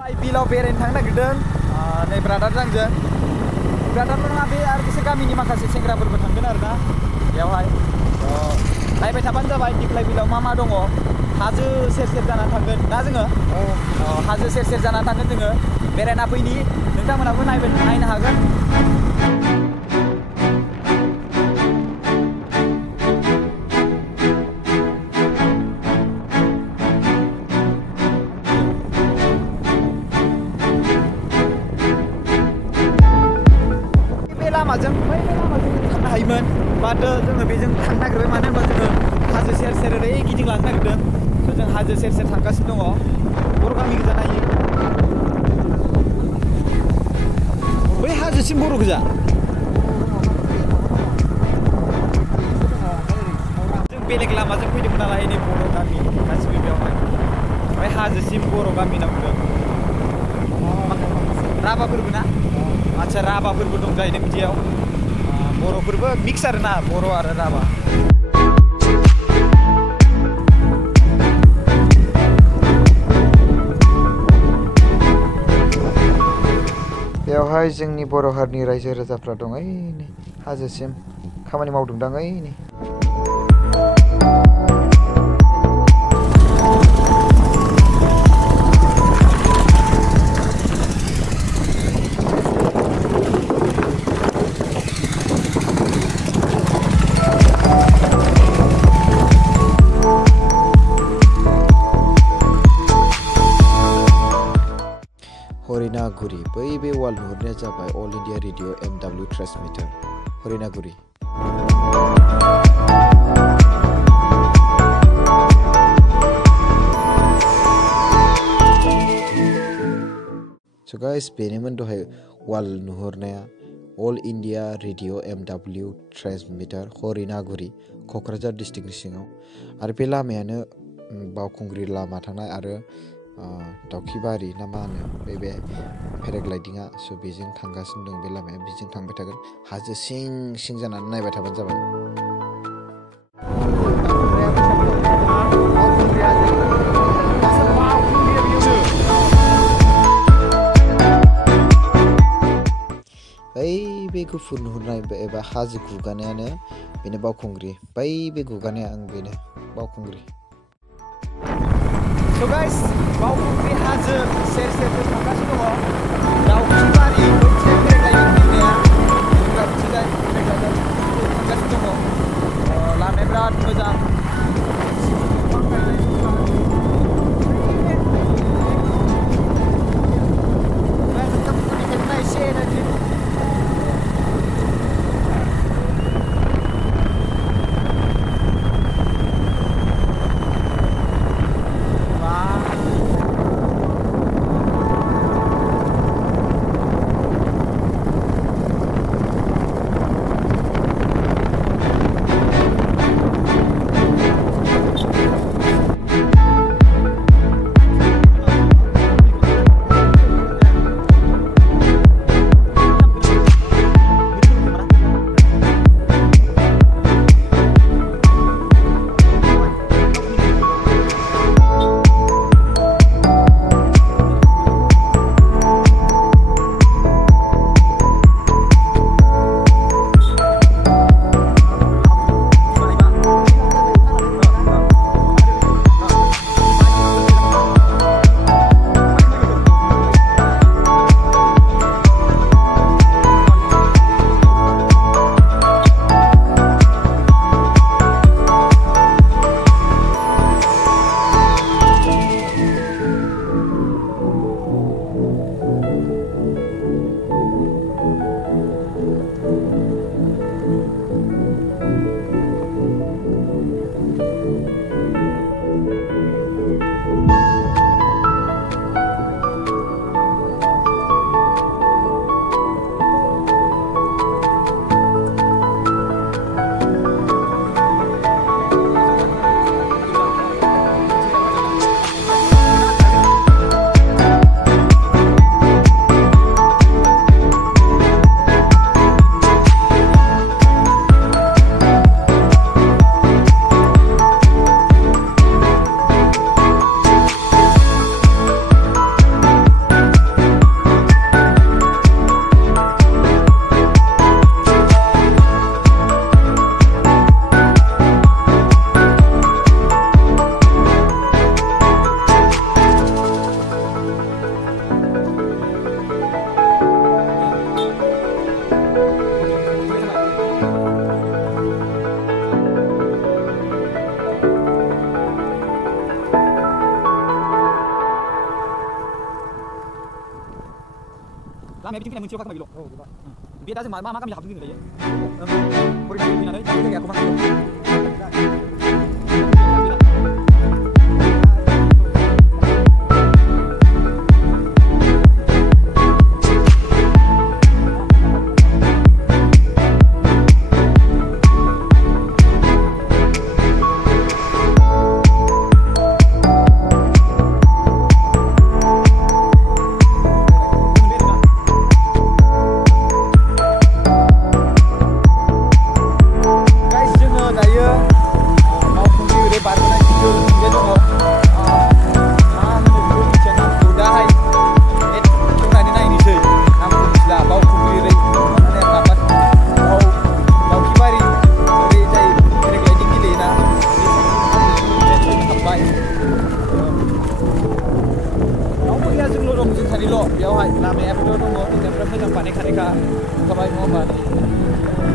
Beelaव बेरायनो थांनो नागिरदों नै ब्रादार आंजों ब्रादारल' नङा बे आरो बिसोर गामिनि माखासे सेंग्राफोरबो थांगोन आरोना बेयावहाय नायबाय थाबानो जाबाय दिप्लाय बिलाव मा दङ हाजो सेर सेर जाना थांगोन ना जोङो हाजो सेर सेर जाना थांगोन जोङो बेरायना फैनि नोंथांमोनाबो नायनो हागोन लामाजों थांनो हायोमोन बाट जोङो बेजों थांनो नागिरबाय मानो होनबा जोङो हाजो सेर सेर ओरै गिदिंलांनो नागिरदों जों हाजो सेर सेर थांगासिनो दङ बर' गामि गोजा नायो बै हाजोसिम बर' गोजा जों बेलेग लामाजों फैदोंमोन नालाय नै बर' गामि गासिबो बेयावहाय ओमफ्राय हाजोसिम बर' गामि नांदों राभाफोरबो ना आच्छा राभाफोरबो दं जाहैदों बिदियाव बर'फोरबो मिक्स आरोना बर' आरो राभा बेवहाय जोंनि बर' हारिनि रायजो राजाफ्रा दं ओइनै हाजोसिम खामानि मावदोंदां ओइनै हरिनागुरि बै बे वाल नुहुरनाया जाबाय अल इन्डिया रेडियो MW ट्रान्समिटार हरिनागुरि So guys बेनोमोन दहाय वाल नुहुरनाया अल इन्डिया रेडियो MW ट्रान्समिटार हरिनागुरि क'क्राझार डिस्ट्रिक्टनि सिङाव आरो बे लामायानो बावखुंग्रि लामा थांनाय आरो दावखिबारि ना मा होनो बे पेराग्लाइडिंआ स' बेजों थांगासिनो दं बे लामाया बेजों थांबाय थागोन हाजो सिं सिं जानानै नायबाय थाबानो जाबाय बै बे गुफुर नुहुरनाय एबा हाजो गुगानायानो बेनो बावखुंग्रि बै बे गुगानाया बेनो बावखुंग्रि So guys, Baowkungri हाजो सेर सेर थांगासिनो दङ दावखिबारि बैथिं पेराग्लाइडिं होननाया थांगासिनो दङ लामाया बिराद मोजां लामाया बिथिं फैनाय मोनसेयाव खामाय बेल'। बे दा जों मा गामि हाबदों जोङो दायो? हरिनागिरि फैनानै जायगाया क'क्राझार।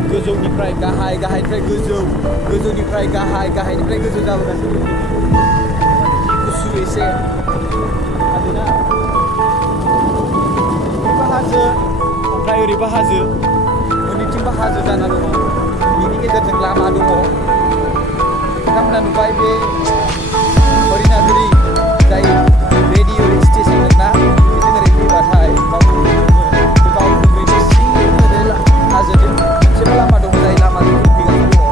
गोजौनिफ्राय गाहाय गाहायनिफ्राय गोजौ गोजौनिफ्राय गाहाय गाहायनिफ्राय गोजौ जाबोगासिनो गुसु एसे आरोना हाजो ओमफ्राय ओरैबो हाजो मोननैथिंबो हाजो जाना दङ बिनि गेजेरजों लामा दङ नोंथांमोना नुबाय बे हरिनागिरि जाय रेडिअ स्टेसन दंना बिदिनो ओरै फैबाथाय बावखुंग्रिनि सिं ओरै हाजोजों मोनसेबो लामा दं जाय लामाजों फैगासिनो दङ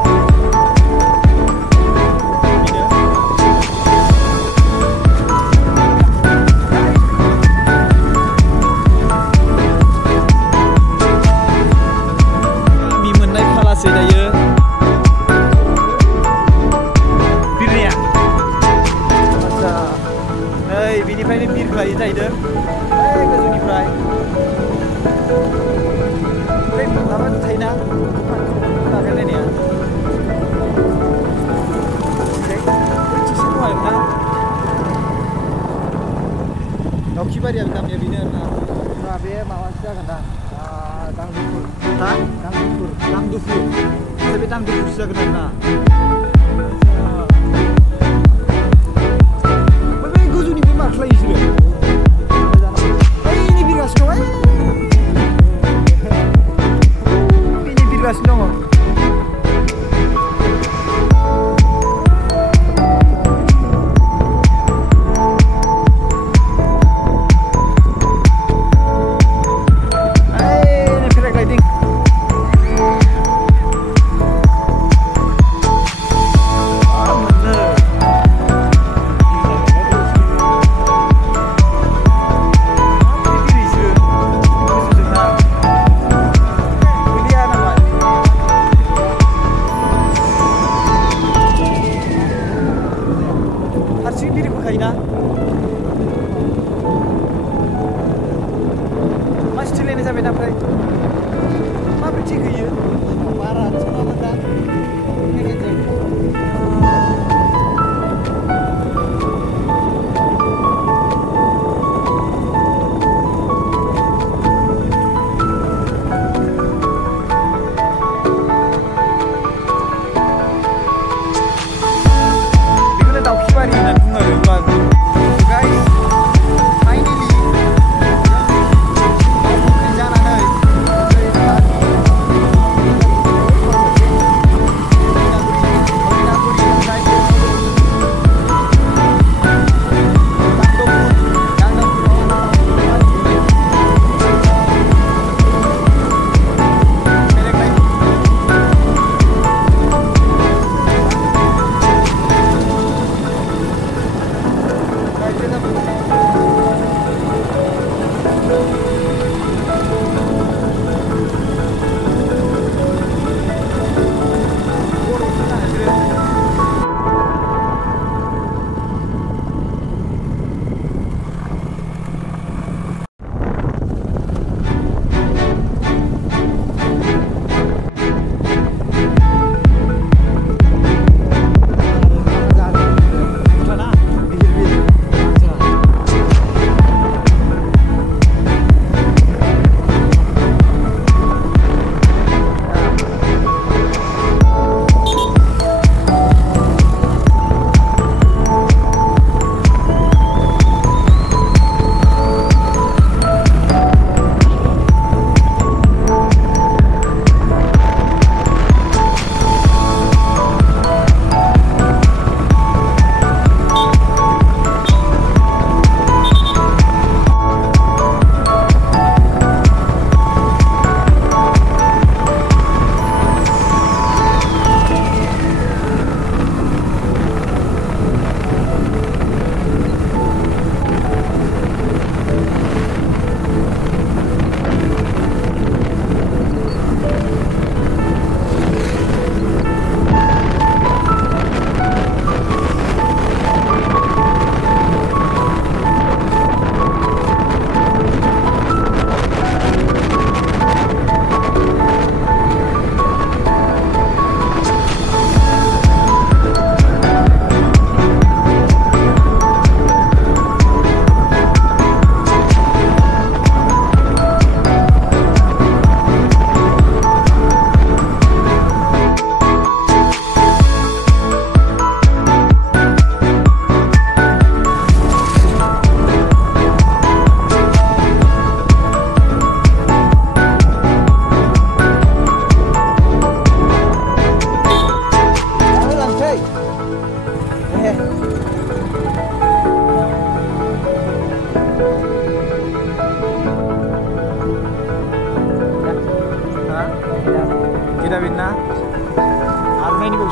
mi मोननाय फालासै दायो बिरनाया आदसा नै बेनिफ्रायनो बिरख्लायो जाहैदों गोजौनिफ्राय माबा थायोना लागायलायनाया दावखिबारिया गामिया बेनो आरोना बे माबासो जागोन दा दांदुफुर दांदुफुर बे दांदुफुरसो जागोन आरोना बै गोजौनिफ्राय मारख्लायो बिसोरो बैनि बिरगासिनो दं बिरगासिनो दङ Paragliding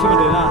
सोमोन्दै ना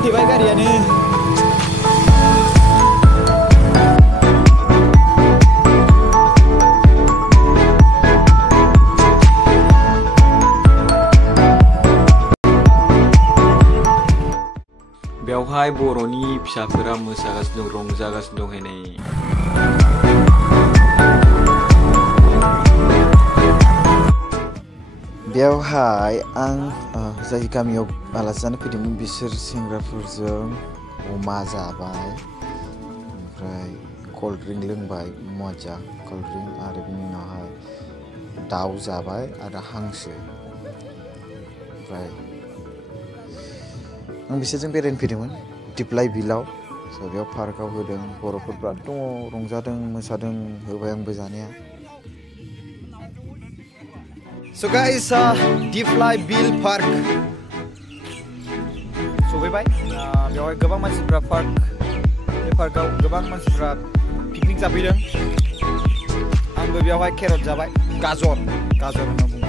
होथेबाय गारियानो बेवहाय बर'नि फिसाफोरा मोसागासिनो दं रंजागासिनो दं नै बेवहाय आं जाय गामियाव आलासि जानो फैदोंमोन बिसोर सेंग्राफोरजों अमा जाबाय ओमफ्राय कल्ड ड्रिंक लोंबाय मजा कल्ड ड्रिंक आरो बिनि उनावहाय दाउ जाबाय आरो हांसो ओमफ्राय आं बिसोरजों बेरायनो फैदोंमोन दिप्लाइ बिलाव स' बेयाव पार्कआव होदों बर'फोर बिराद दङ रंजादों मोसादों होबाय आंबो जानाया So guys, Deeplai Beel Park सफैबाय बेवहाय गोबां मानसिफ्रा बे पार्कआव गोबां मानसिफ्रा पिकनिक जाफैदों आंबो बेवहाय केरट जाबाय गाजर होनना बुङो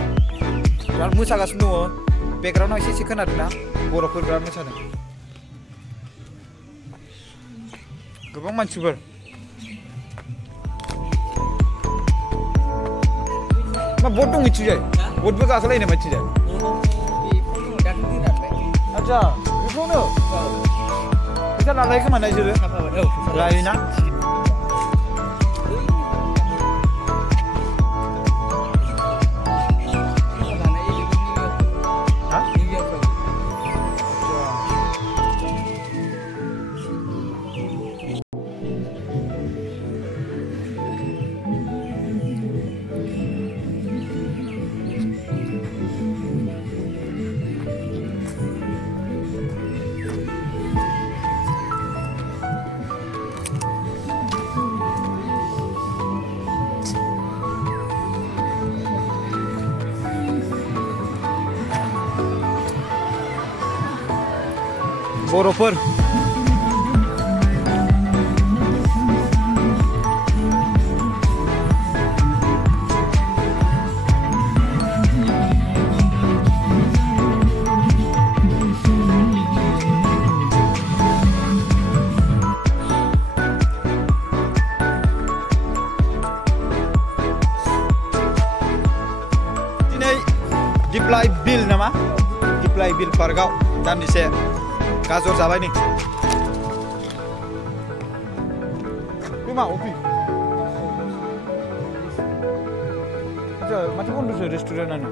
बिराद मोसागासिनो दङ बेकग्राउन्डआव एसे खोनादोंना बर'फोर बिराद मोसादों गोबां मानसिफोर मा बोट दं मिथिजाय बोटबो गाखोलायनो मिथिजाय आच्छा बेखौनो फैसा लालाय खोमा ना बिसोरो लायोना बर'फोर दिनै दिप्लाइ बिल नामा दिप्लाइ बिल पार्कआव दान्दिसे गाजर जाबाय nih मा अफि आच्छा माथो बन्दसो रेस्टुरेन्टआनो